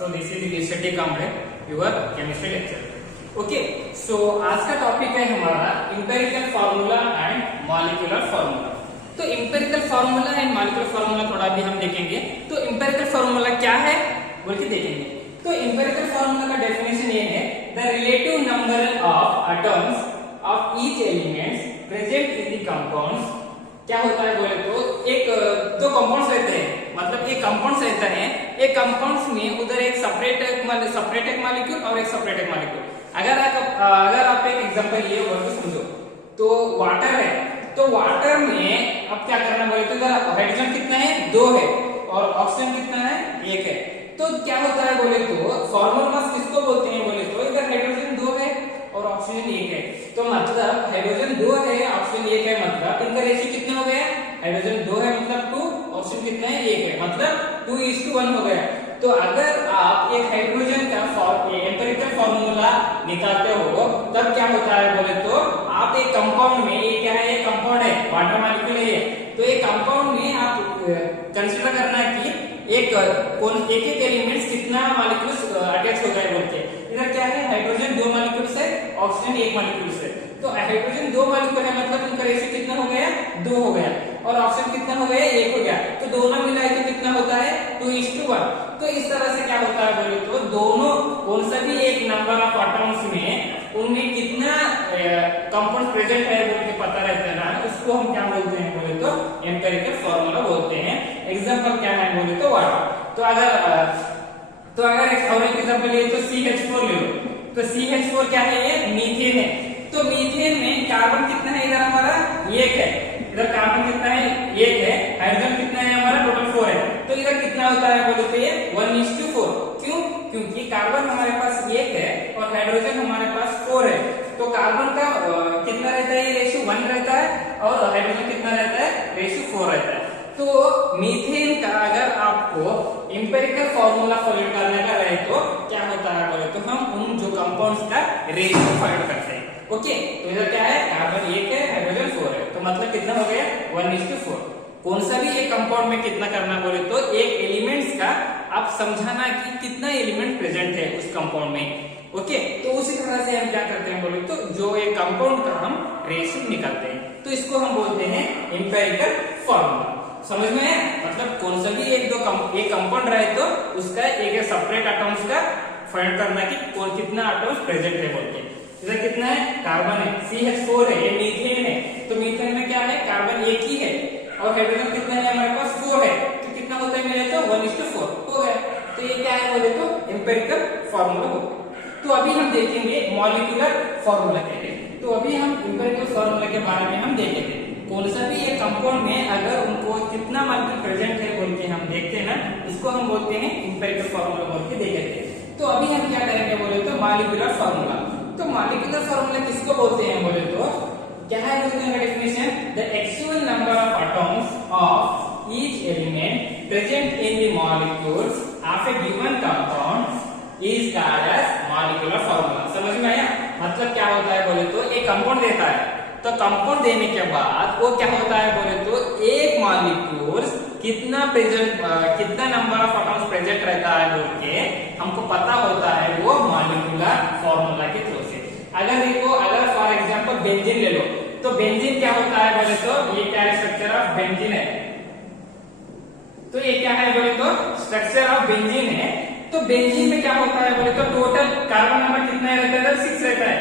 So this is Gilsheti Kamble, your chemistry lecture. Okay, so आज का topic है हमारा empirical formula and molecular formula. तो empirical formula and molecular formula थोड़ा भी हम देखेंगे. तो empirical formula क्या है बोल के देखेंगे. तो empirical formula का डेफिनेशन ये है the relative number of atoms of each elements present in the compounds. क्या होता है बोले तो एक दो कंपाउंड्स रहते हैं, मतलब एक कंपाउंड्स रहता है, एक कंपाउंड्स में उधर एक सेपरेट एक मॉलिक्यूल और एक सेपरेट एक मॉलिक्यूल. अगर आप एक एग्जांपल लिए और तो समझो, तो वाटर है, तो वाटर में अब क्या करना बोले तो इधर हाइड्रोजन कितना है, 2 है, और ऑक्सीजन कितना है, 1 है. तो क्या होता है बोले तो फॉर्मल मास किसको बोलते हैं बोले तो इधर हाइड्रोजन 2 है और ऑक्सीजन 1 है. तो मतलब हाइड्रोजन 2 है, ऑक्सीजन 1 है, मतलब इनका रेशियो कितना हो गया, हाइड्रोजन 2 है मतलब 2, ऑक्सीजन कितना है, 1 है, मतलब 2:1 हो गया. तो अगर आप एक हाइड्रोजन का एम्पिरिकल फार्मूला निकालते हो तब क्या होता है बोले तो आप एक कंपाउंड में, ये क्या है, एक कंपाउंड है, वाटर मॉलिक्यूल है, तो एक कंपाउंड में आप कंसीडर करना कि एक एलिमेंट्स कितना मॉलिक्यूल्स अटैच हो गए बोलते. इधर क्या है, हाइड्रोजन 2 मॉलिक्यूल्स है, ऑक्सीजन 1 मॉलिक्यूल है. तो हाइड्रोजन 2 मॉलिक्यूल है मतलब उनका रेशियो कितना हो गया, 2 हो गया, और ऑक्सीजन कितना हो गया, 1 हो गया. तो दोनों मिलाए तो कितना होता है, 2:1. तो इस तरह से क्या होता है बोले तो दोनों कौन सा भी एक नंबर ऑफ एटम्स में उनमें कितना कंपाउंड प्रेजेंट है बोल के पता रहता है ना, उसको हम क्या बोलते हैं बोले तो एम्पिरिकल फार्मूला बोलते हैं. एग्जांपल क्या है बोले तो वाटर. तो अगर एक और एग्जांपल ले तो CH4 ले लो. तो CH4 क्या है, ये मीथेन है. तो मीथेन में कार्बन कितना है, इधर हमारा 1 है, इधर कार्बन कितना है, 1 है, हाइड्रोजन कितना है हमारा, टोटल 4 है. तो इधर कितना होता है बोले तो ये 1:4. क्यों, क्योंकि कार्बन हमारे पास 1 है और हाइड्रोजन हमारे पास 4 है. तो कार्बन का कितना रहता है, रेशियो 1 रहता है, और हाइड्रोजन कितना रहता है, रेशियो 4 रहता है. तो मीथेन का अगर आपको एम्पिरिकल फार्मूला फाइंड करने का रहे तो क्या होता है बोले तो हम उन जो कंपाउंड्स का रेशियो फाइंड करते हैं. ओके, तो इधर क्या है, कार्बन 1 है, हाइड्रोजन 4 है, तो मतलब कितना हो गया, 1:4. कौन सा भी एक कंपाउंड में कितना करना बोले तो एक एलिमेंट्स का आप समझाना कि कितना एलिमेंट प्रेजेंट है उस कंपाउंड में. ओके, तो उसी तरह से हम क्या करते हैं बोले तो जो एक कंपाउंड का हम रेशियो निकालते हैं, तो इसको हम बोलते हैं एम्पिरिकल फार्मूला. समझ में है, मतलब कौन सा भी एक कंपाउंड रहे तो उसका एक सेपरेट एटम्स का फाइंड करना कि कौन कितना एटम्स प्रेजेंट है बोल के. इधर कितना है, कार्बन है, CH4 है, ये मीथेन है. तो मीथेन में क्या है, कार्बन 1 ही है, और हाइड्रोजन कितना है हमारे पास, 4 है. तो कितना होता है मेरे तो 1:4 हो गया. तो ये क्या है बोले तो एम्पिरिकल फार्मूला हो गया. तो अभी हम देखेंगे मॉलिक्यूलर फार्मूला क्या है. तो अभी हम एम्पिरिकल फार्मूला के बारे में हम देखेंगे. कौन सा भी एक कंपाउंड में अगर उनको कितना मॉलिक्यूल प्रेजेंट है बोल के हम देखते हैं ना, इसको हम बोलते हैं एम्पिरिकल फार्मूला बोल के देखेंगे. तो अभी हम क्या करेंगे बोले तो मॉलिक्यूलर फार्मूला. तो मॉलिक्यूलर फार्मूला किसको बोलते हैं बोले तो क्या है बोलते हैं definition, the actual number of atoms of each element present in the molecules of a given compound is called as molecular formula. समझ में आया, मतलब क्या होता है बोले तो एक कंपाउंड देता है, तो कंपाउंड देने के बाद वो क्या होता है बोले तो एक मॉलिक्यूल कितना नंबर ऑफ एटम्स प्रेजेंट रहता है बोल के हमको पता होता है वो मॉलिक्यूलर फार्मूला के थ्रू से. अगर देखो, अगर फॉर एग्जांपल बेंजीन ले लो, तो बेंजीन क्या होता है बोले तो ये क्या है, स्ट्रक्चर ऑफ बेंजीन है. तो ये क्या है बोले तो स्ट्रक्चर ऑफ बेंजीन है. तो बेंजीन में क्या होता है बोले तो टोटल कार्बन नंबर कितना रहता है, 6 रहता है.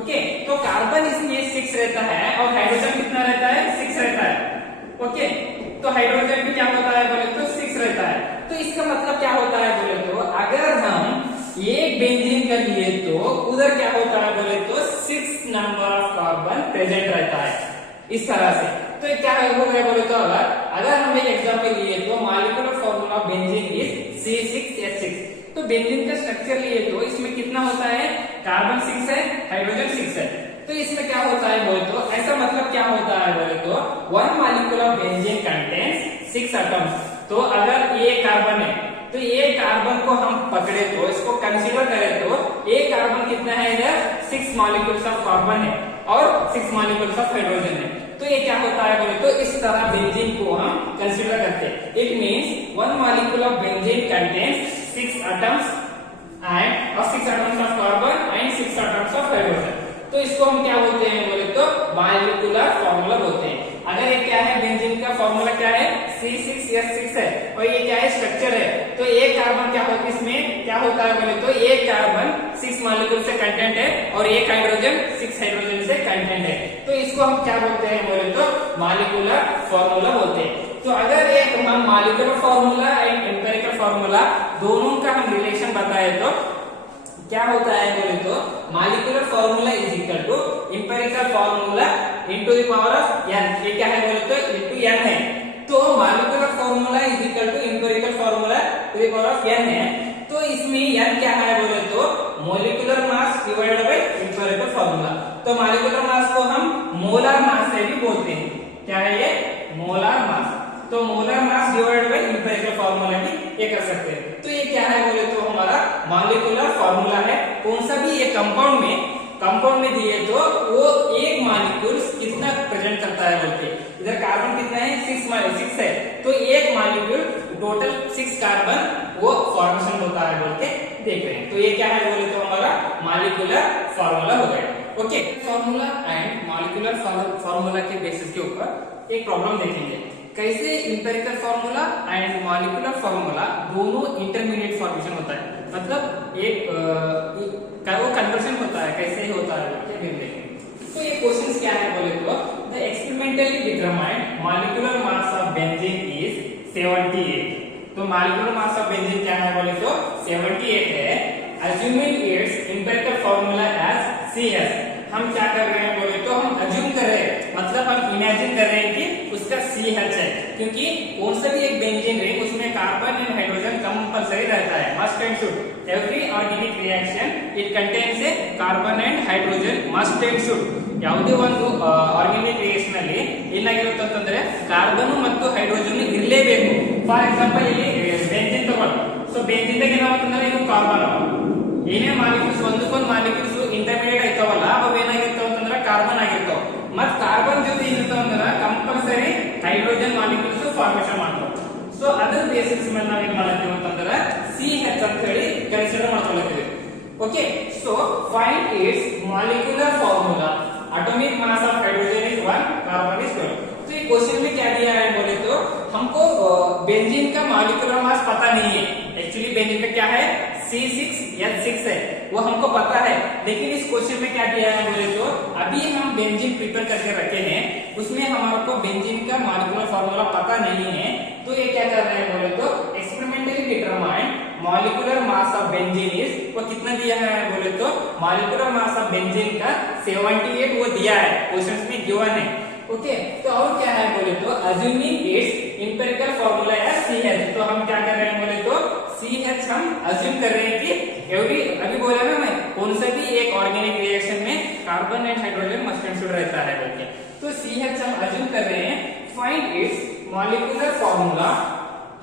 ओके, तो कार्बन इसमें 6 रहता है और हाइड्रोजन कितना रहता है, 6 रहता है. ओके, तो हाइड्रोजन भी क्या होता है बोले तो 6 रहता है. तो इसका मतलब क्या होता है बोले तो अगर हम एक बेंजीन कर लिए तो उधर क्या होता है बोले तो 6 नंबर ऑफ कार्बन प्रेजेंट रहता है इस तरह से. तो ये क्या हो गया बोले तो अगर हम एक एग्जांपल लिए तो molecular formula of benzene is C6H6. तो बेंजीन का स्ट्रक्चर लिए तो इसमें कितना होता है, कार्बन 6 है, हाइड्रोजन 6 है. तो इसमें क्या होता है बोले तो ऐसा मतलब क्या होता है बोले तो 1 molecule of benzene contains 6 atoms. तो अगर ये कार्बन है तो ये कार्बन को हम पकड़े तो इसको कंसीडर करें तो एक कार्बन कितना है, इधर 6 मॉलिक्यूल्स ऑफ कार्बन है और 6 मॉलिक्यूल्स ऑफ हाइड्रोजन है. तो ये क्या होता है बोले तो इस तरह बेंजीन को हम कंसीडर करते हैं. It means 1 molecule of benzene contains 6 atoms and और 6 atoms of carbon and 6 atoms of hydrogen। तो इसको हम क्या बोलते हैं बोले तो मॉलिक्यूलर फार्मूला बोलते हैं। अगर ये क्या है, बेंजीन का फार्मूला क्या है, C6H6 है और ये क्या है, स्ट्रक्चर है। तो एक कार्बन क्या होता है, इसमें क्या होता है बोले तो एक कार्बन 6 मॉलिक्यूल से कंटेंट है और एक हाइड्रोजन 6 हाइड्रोजन से कंटेंट है। तो इसको हम क्या बोलते हैं बोले तो मॉलिक्यूलर फार्मूला बोलते हैं। तो अगर एक हम molecular formula and empirical formula दोनों का हम रिलेशन बताए तो क्या होता है बोले तो molecular formula is equal to empirical formula into the power of n। ये क्या है बोले तो इनटू n है। तो molecular formula is equal to empirical formula to the power of n है। तो इसमें n क्या है बोले तो molecular mass divided by empirical formula. तो मॉलिक्यूलर मास को हम मोलर मास से भी बोलते हैं। क्या है ये, मोलर मास। तो molar mass divided by empirical formula भी ये कर सकते हैं। तो ये क्या है बोले तो हमारा मॉलिक्यूलर फार्मूला है। कौन सा भी ये कंपाउंड में दिए तो वो एक मॉलिक्यूल कितना प्रेजेंट करता है बोलते। इधर कार्बन कितना है, 6 है। तो एक मॉलिक्यूल टोटल 6 कार्बन वो फॉर्मेशन होता है बोल के देख रहे हैं। तो ये क्या है बोले तो हमारा मॉलिक्यूलर फार्मूला हो गया। Okay, formula and molecular formula के बेसिस के ऊपर एक प्रॉब्लम देखेंगे, कैसे empirical formula and molecular formula दोनों इंटरमीडिएट फॉर्मेशन होता है। मतलब एक वो कन्वर्जन होता है, कैसे होता है तो ये क्वेश्चंस क्या है बोले तो the experimentally determined molecular mass of benzene is 78। तो मॉलिक्यूलर मास ऑफ बेंजीन क्या है बोले तो 78 है। Assuming it's empirical formula as CH। हम क्या कर रहे हैं बोले तो हम अज्यूम कर रहे हैं, मतलब हम इमेजिन कर रहे हैं कि उसका CH है, क्योंकि कौन सा भी एक बेंजीन रिंग उसमें कार्बन एंड हाइड्रोजन कंपल्सरी रहता है, must and should. Every organic reaction it contains a carbon and hydrogen must and should. ಯಾವುದೇ ಒಂದು ಆರ್ಗಾನಿಕ್ ರಿಯಾಕ್ಷನ್ ಅಲ್ಲಿ ಏನಾಗಿರುತ್ತೆ ಅಂತಂದ್ರೆ ಕಾರ್ಬನ್ ಮತ್ತು ಹೈಡ್ರೋಜನ್ ಇರಲೇಬೇಕು। ಫಾರ್ ಎಕ್ಸಾಂಪಲ್ ಇಲ್ಲಿ ಬೆಂಜಿನ್ ತಗೊಳ್ಳಿ, ಸೊ ಬೆಂಜಿನ್ ದಾಗ ಏನಾಗುತ್ತಂದ್ರೆ ಇದು ಕಾರ್ಬನ್ ಏನೇ ಮಾಲಿಕ್ಯೂಲ್ಸ್ ಒಂದಕ್ಕೊಂದು ಮಾಲಿಕ್ಯೂಲ್ಸ್ ಇಂಟರ್ಮೀಡಿಯೇಟ್ ಆಯ್ತಾವಲ್ಲ ಅವು ಏನಾಗಿರ್ತಾವ ಅಂತಂದ್ರೆ ಕಾರ್ಬನ್ ಆಗಿರ್ತಾವ। ಮತ್ ಕಾರ್ಬನ್ ಜೊತೆ ಏನಿರ್ತಾವ ಅಂದ್ರೆ ಕಂಪಲ್ಸರಿ ಹೈಡ್ರೋಜನ್ ಮಾಲಿಕ್ಯೂಲ್ಸ್ ಫಾರ್ಮೇಷನ್ ಮಾಡ್ತಾವ। ಸೊ ಅದರ ಬೇಸಿಸ್ ಮೇಲೆ ನಾವ್ ಏನ್ ಮಾಡ್ತೀವಿ ಅಂತಂದ್ರೆ CH ಅಂತ ಹೇಳಿ ಕನ್ಸಿಡರ್ ಮಾಡ್ಕೊಳ್ಳುತ್ತೀವಿ। Okay, so find its molecular formula. Atomic mass of hydrogen is 1, carbon is 12। तो ये क्वेश्चन में क्या दिया है बोले तो हमको बेंजीन का मॉलिक्यूलर मास पता नहीं है। एक्चुअली बेंजीन का क्या है, C6H6 है, वो हमको पता है। लेकिन इस क्वेश्चन में क्या दिया है बोले तो अभी हम बेंजीन प्रिपेयर करके रखे हैं, उसमें हमारे को बेंजीन का मॉलिक्यूलर फार्मूला पता नहीं है। तो ये क्या कर रहे हैं बोले तो experimentally determined molecular mass of benzene is, वो कितना दिया है बोले तो मॉलिक्यूलर मास ऑफ बेंजीन का 78 वो दिया है, क्वेश्चन में गिवन है। ओके, तो और क्या है बोले तो अज्यूमिंग इट्स इंपेरिकल फार्मूला है CH। तो हम क्या कर रहे हैं बोले तो CH हम अज्यूम कर रहे हैं कि एवरी, अभी बोला ना मैं, कौन सा भी एक ऑर्गेनिक रिएक्शन में carbon and hydrogen must and should रहता है बोल के। तो CH हम अज्यूम कर रहे हैं। फाइंड इट्स मॉलिक्यूलर फार्मूला,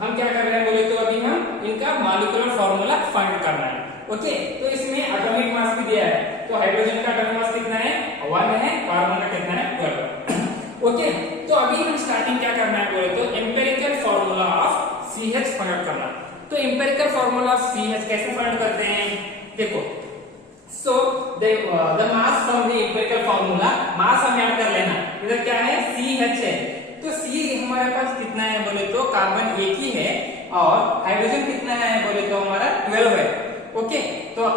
हम क्या कर रहे हैं बोले तो अभी हम इनका मॉलिक्यूलर फार्मूला फाइंड करना है। ओके, तो इसमें एटॉमिक मास भी दिया है। तो हाइड्रोजन का एटॉमिक मास कितना है, 1 है, कार्बन का कितना है, 12। ओके, तो अभी हम स्टार्टिंग क्या करना है बोले तो empirical formula of CH find करना। तो एम्पिरिकल फार्मूला ऑफ CH कैसे फाइंड करते हैं, देखो। So the mass from the empirical formula, mass हम याद कर लेना। इधर क्या है, CH है। तो C हमारे पास कितना है बोले तो कार्बन एक ही है और हाइड्रोजन कितना है बोले तो हमारा 12 है। ओके, तो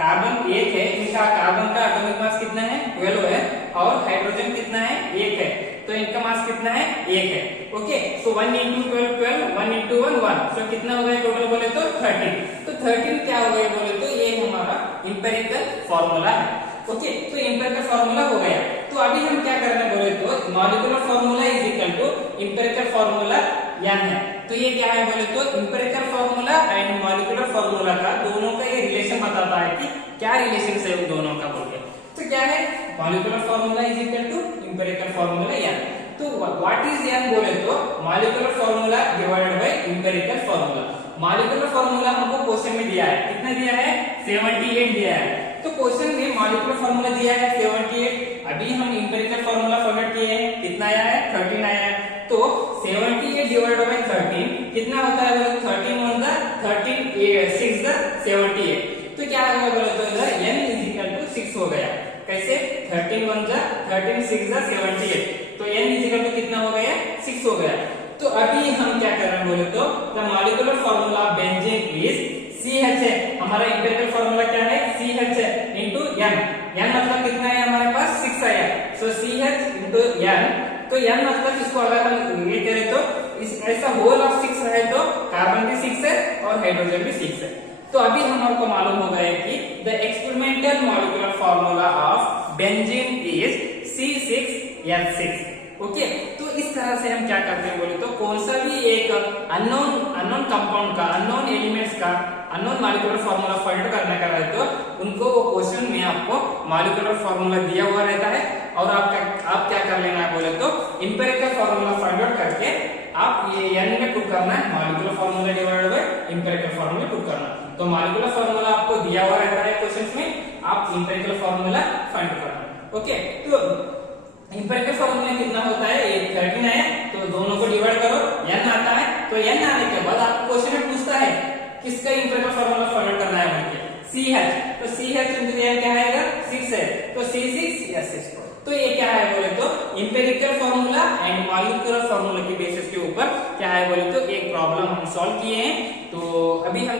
कार्बन एक है, इनका कार्बन का एटॉमिक मास कितना है, 12 है, और हाइड्रोजन कितना है, 1 है। तो इनका मास कितना है, 1 है। ओके, सो 1 into 12 12, 1 into 1 1, सो कितना हो गया टोटल बोले तो 13। तो 13 क्या हो गया बोले तो ये हमारा इंपेरिकल फार्मूला है। ओके, तो इंपेरिकल फार्मूला हो गया। तो अभी हम क्या करना बोले तो molecular formula is equal to empirical formula n है। तो ये क्या है बोले तो empirical formula and molecular formula का दोनों का ये रिलेशन बताता है कि क्या रिलेशन है उन दोनों का बोल के। तो क्या है, molecular formula is equal to empirical formula n। तो व्हाट इज n बोले तो molecular formula divided by empirical formula. Molecular formula हमको क्वेश्चन में दिया है, कितना दिया है, 78 दिया है। तो क्वेश्चन में मॉलिक्यूलर फार्मूला दिया है 78, अभी हम इंपेरिकल फार्मूला फाइंड किए हैं, कितना आया है, 13 आया है। तो 78 डिवाइडेड बाय 13 कितना होता है, 13 1 × 13 6 द 78। तो क्या होगा बोले तो इधर n इज इक्वल टू 6 हो गया। कैसे 13 1 जा 13 6 जा 78, तो n इज इक्वल टू कितना हो गया 6 हो गया। तो अभी हम क्या कर रहे हैं बोले तो the molecular formula of benzene is CH है। हमारा एम्पिरिकल फार्मूला क्या है CH इनटू n। n मतलब कितना है हमारे पास 6 आया, सो CH इनटू n। तो n मतलब इसको अगर हम ये करें तो इस ऐसा होल ऑफ 6 रहे तो कार्बन भी 6 है और हाइड्रोजन भी 6 है। तो अभी हमको मालूम हो गया कि the experimental molecular formula of benzene is C6H6। Okay, तो इस तरह से हम क्या करते हैं बोले तो कौन सा भी एक अननोन कंपाउंड का, अननोन एलिमेंट्स का अननोन मॉलिक्यूलर फार्मूला फाइंड करने का रहे तो उनको वो क्वेश्चन में आपको मॉलिक्यूलर फार्मूला दिया हुआ रहता है और आप क्या कर लेना है बोले तो एम्पिरिकल फार्मूला फाइंड आउट करके आप ये n में पुट करना है, molecular formula divided by empirical formula put करना। तो मॉलिक्यूलर फार्मूला आपको दिया हुआ रहता है क्वेश्चंस में, आप एम्पिरिकल फार्मूला फाइंड करना। ओके, तो एम्पिरिकल फार्मूला कितना होता है 13 है, तो दोनों को डिवाइड करो n आता है। तो n आने के बाद आपको क्वेश्चन में पूछता है किसका एम्पिरिकल फार्मूला फाइंड करना है बोल के CH। तो CH इनटू n क्या आएगा 6 है, तो C6H6। तो ये क्या है बोले तो empirical formula and molecular formula के बेसिस के ऊपर क्या है बोले तो एक प्रॉब्लम हम सॉल्व किए हैं। तो अभी हम